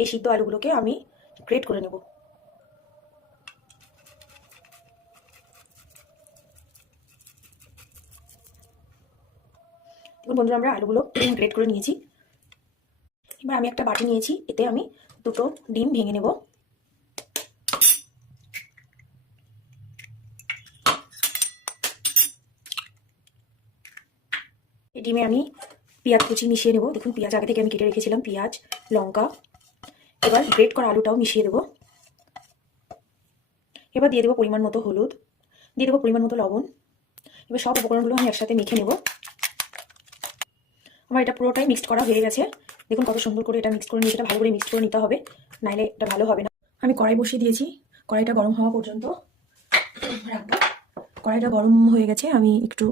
এই সিদ্ধ আলুগুলোকে আমি গ্রেট করে নেব। দেখুন বন্ধুরা, আমরা আলুগুলো গ্রেট করে নিয়েছি। এবার আমি একটা বাটি নিয়েছি, এতে আমি দুটো ডিম ভেঙে নেব। এই ডিমে আমি পেঁয়াজ কুচি মিশিয়ে নেব। দেখুন পেঁয়াজ আগে থেকে আমি কেটে রেখেছিলাম, পেঁয়াজ, লঙ্কা। এবার গ্রেট করা আলুটাও মিশিয়ে দেবো। এবার দিয়ে দেবো পরিমাণ মতো হলুদ, দিয়ে দেবো পরিমাণ মতো লবণ। এবার সব উপকরণগুলো আমি একসাথে মেখে নেব। আমার এটা পুরোটাই মিক্সড করা হয়ে গেছে। দেখুন কত সুন্দর করে এটা মিক্স করে নিয়ে, এটা ভালো করে মিক্স করে নিতে হবে, নাইলে এটা ভালো হবে না। আমি কড়াই বসিয়ে দিয়েছি, কড়াইটা গরম হওয়া পর্যন্ত রাখবো। কড়াইটা গরম হয়ে গেছে, আমি একটু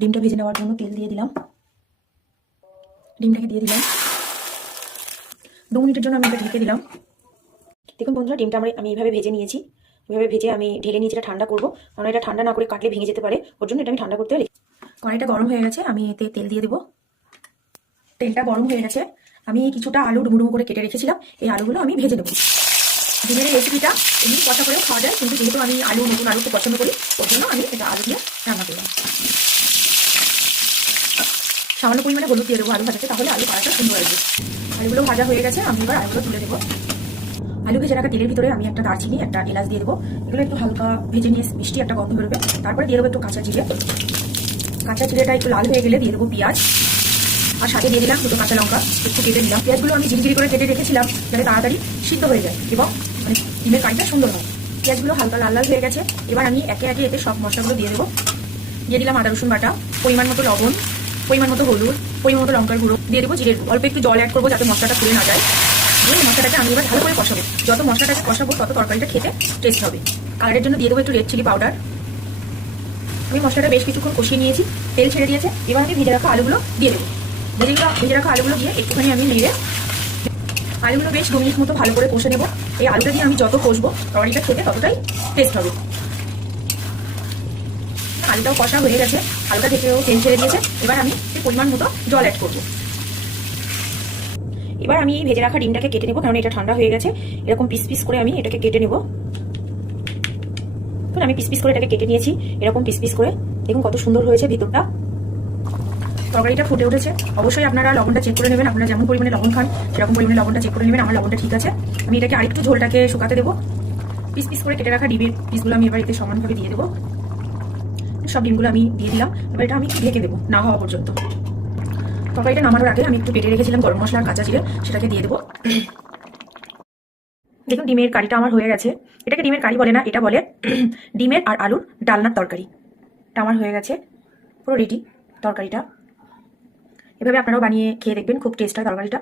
ডিমটা ভেজে নেওয়ার জন্য তেল দিয়ে দিলাম। ডিমটাকে দিয়ে দিলাম, 2 মিনিটের জন্য আমি এটা ঢেকে দিলাম। দেখুন বন্ধুরা, ডিমটা আমি এইভাবে ভেজে নিয়েছি। এইভাবে ভেজে আমি ঢেলে নিয়েছি, এটা ঠান্ডা করবো, কারণ এটা ঠান্ডা না করে কাটলে ভেঙে যেতে পারে, ওর জন্য এটা আমি ঠান্ডা করতে রেখে। কড়াইটা গরম হয়ে গেছে, আমি এতে তেল দিয়ে দেবো। তেলটা গরম হয়ে গেছে, আমি কিছুটা আলু ডুমো ডুমো করে কেটে রেখেছিলাম, এই আলুগুলো আমি ভেজে দেবো। ডিমের এই রেসিপিটা এমনি কষা করেও খাওয়া যায়, কিন্তু যেহেতু আমি নতুন আলু খুব পছন্দ করি, ওর জন্য আমি এটা আলু দিয়ে রান্না করলাম। সামান্য পরিমাণে হলুদ দিয়ে দেবো আলু ভাজাতে, তাহলে আলু কালারটা সুন্দর আসবে। আলুগুলো ভাজা হয়ে গেছে, আমি এবার আলুগুলো তুলে দেবো। আলু ভেজে রাখা তেলের ভিতরে আমি একটা দারচিনি, একটা এলাচ দিয়ে দেবো। এগুলো একটু হালকা ভেজে নিয়ে মিষ্টি একটা গন্ধ বেরোবে। তারপরে দিয়ে দেবো একটু কাঁচা জিরে। কাঁচা জিরেটা একটু লাল হয়ে গেলে দিয়ে দেবো পেঁয়াজ, আর সাথে দিয়ে দিলাম দুটো কাঁচা লঙ্কা, একটু কেটে দিলাম। পেঁয়াজগুলো আমি ঝিরিঝিরি করে কেটে রেখেছিলাম, যাতে তাড়াতাড়ি সিদ্ধ হয়ে যায় এবং ডিমের কারিটা সুন্দর হয়। পেঁয়াজগুলো হালকা লাল লাল হয়ে গেছে, এবার আমি একে একে এতে সব মশলাগুলো দিয়ে দেবো। দিয়ে দিলাম আদা রসুন বাটা, পরিমাণ মতো লবণ, পরিমাণ মতো হলুদ, পরিমাণ মতো লঙ্কার গুঁড়ো, দিয়ে দেবো জিরের গুঁড়ো। অল্প একটু জল অ্যাড করবো যাতে মশলাটা পুড়ে না যায়। এই মশলাটাকে আমি এবার ভালো করে কষাবো। যত মশলাটাকে কষাবো তত তরকারিটা খেতে টেস্ট হবে। কালারের জন্য দিয়ে দেবো একটু রেড চিলি পাউডার। আমি মশলাটা বেশ কিছুক্ষণ কষিয়ে নিয়েছি, তেল ছেড়ে দিয়েছে। এবার আমি ভেজে রাখা আলুগুলো দিয়ে দেবো। ভেজে রাখা আলুগুলো দিয়ে একটুখানি আমি নেড়ে আলুগুলো বেশ 2 মিনিট মতো ভালো করে কষে নেবো। এই আলুটা দিয়ে আমি যত কষবো তরকারিটা খেতে ততটাই টেস্ট হবে। আলুটাও কষা হয়ে গেছে, আলুটা থেকেও তেল ছেড়ে দিয়েছে। এবার আমি পরিমাণ মতো জল অ্যাড করবো। এবার আমি এই ভেজে রাখা ডিমটাকে কেটে নেবো, কারণ এটা ঠান্ডা হয়ে গেছে। এরকম পিস পিস করে আমি এটাকে কেটে নেবো। আমি পিস পিস করে এটাকে কেটে নিয়েছি, এরকম পিস পিস করে। দেখুন কত সুন্দর হয়েছে ভিতরটা। তরকারিটা ফুটে উঠেছে। অবশ্যই আপনারা লবণটা চেক করে নেবেন, আপনারা যেমন পরিমাণে লবণ খান সেরকম পরিমাণে লবণটা চেক করে নেবেন। আমার লবণটা ঠিক আছে। আমি এটাকে আরেকটু ঝোলটাকে শুকাতে দেবো। পিস পিস করে কেটে রাখা ডিমের পিসগুলো আমি এবার এতে সমানভাবে দিয়ে দেবো। সব ডিমগুলো আমি দিয়ে দিলাম। এবার এটা আমি ঢেকে দেবো না হওয়া পর্যন্ত। তরকারিটা নামানোর আগে আমি একটু বেটে রেখেছিলাম গরম মশলা আর কাঁচা জিরে, সেটাকে দিয়ে দেবো। দেখুন ডিমের কারিটা আমার হয়ে গেছে। এটাকে ডিমের কারি বলে না, এটা বলে ডিমের আর আলুর ডালনার তরকারি। এটা আমার হয়ে গেছে, পুরো রেডি তরকারিটা। এভাবে আপনারাও বানিয়ে খেয়ে দেখবেন, খুব টেস্ট হয় তরকারিটা।